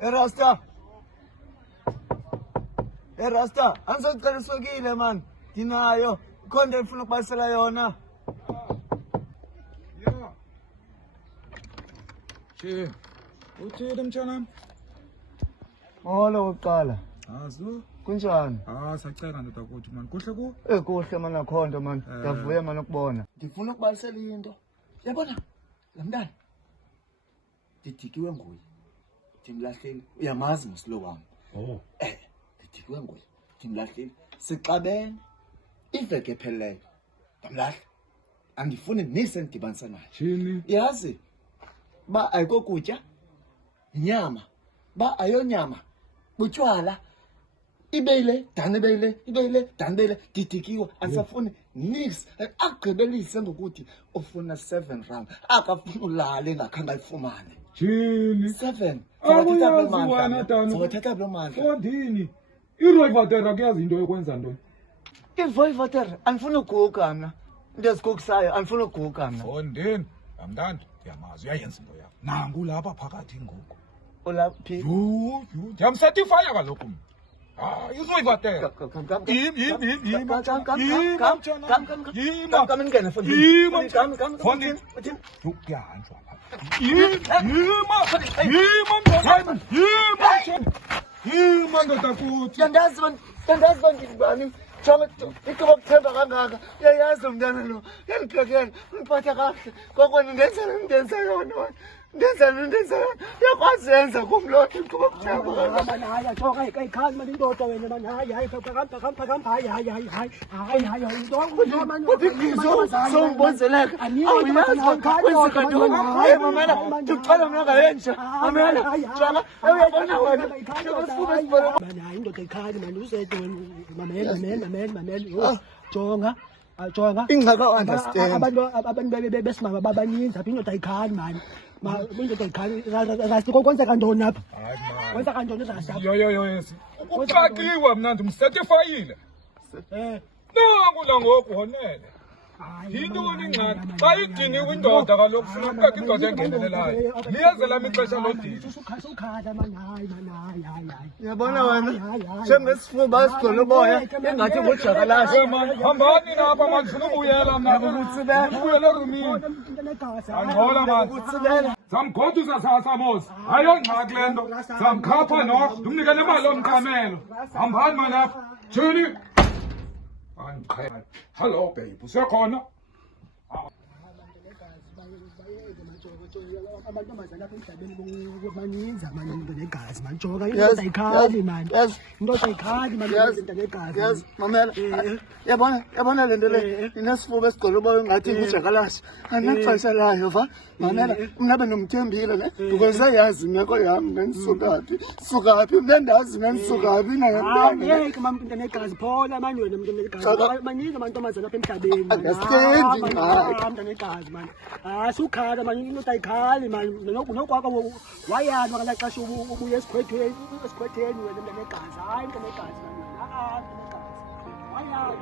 Rasta. Rasta, angisocela sokile man. Dinayo. Khonde ngifuna ukubasela yona. Yeah. Che. Uthini mtshana? Molo uqala. Azu. Kunjani? Sacela ndoda kuthi man. Kuhle ku? Kuhle man akhonto man. Ngiyavuya man ukubona. Ngifuna ukubalisela into. Yabona? Lamntana. Ndidikiwe nguye. Ndimlahleli. Uyamazi msilo wami. Oh. Ndidikiwe nguye. Ndimlahleli. Sixabene. Iveke epheleyo. Ndamlahla. Andifuni nise ndidibanisa naye. Chini. Yazi. Ba ayiko kutya. Inyama. Ba ayonyama. Butywala. Ibeyile, danebeyile, didikiwe, asafuni nix, agqibelise ngokuthi ufuna 7 rand, akafuna ulale ngakhange ayifumane. Chini. 7. Zawathatha lo mandla. Fondini. Iroivatera kuyazi into yokwenza ntoni? Ivoivatera, andifuna ukuguga mna. Into ezigugisayo, andifuna ukuguga mna. Fondini. Amntanda, ndiyamazi uyayenza into yakho. Nangu lapha phakathi ngoku. Olaphi? Yho, ndiyamsatifaya kaloku mna. Iroivatera. Jonga ikuba kuthemba kangaka uyayazi umntana lo yandiphekela undiphatha kahle kwakwena ndenza yona uyakwazi yenza kumlotho ikuba kuthemba kangaka songibonzeleka mamela ndikucela mna ngayenja mamela jonga uyabona wena jonga ingaka-understand abantu besimama babaninzi apha indoda ayikhali mani indoda ayikhali rasti kwenzeka ntoni apha kwenzeka ntoni rasti yoyoyoyesi ucaciwe mna ndimsetifayile nangu langoku honele yintoni ingxaki xa idiniwe indoda kaloku funa kubekho indoda engenelelayo liyezelami ixesha lodini uyabona wena njengesifuba esigcwele uboya engathi ngujakalashi hambani napha mani ndifuna ubuyela mnabuyele erumini angcola mani zamgoduza sasamos ayongxaki le nto zamkhapha noko ndimnike nemali yomqamelo hambani mani apha juni hello babe usekhona amantombazana apha emhlabeni baninzi into negazi mani jonga indoda ayikhali mani indoda ayikhali mani into negazi mamela yabona le nto le inesifuba esigcwele uboya ngathi ngujakalashi andinaxesha layo va mamela mna bendomthembile ne because ayazi imeko yam ndisukaphi ndendazi nendisukaphi nayeke mam into negazi phola mani wena mntu negazi maninzi amantombazana apha emhlabeni mntu negazi mani sukhala mani indoda ayikhali mani nokwakho wayanwa ngalaa xesha ubuye esikhwetheni wena mntu negazi hayi mntu negazi mani mntu negazi wayanwa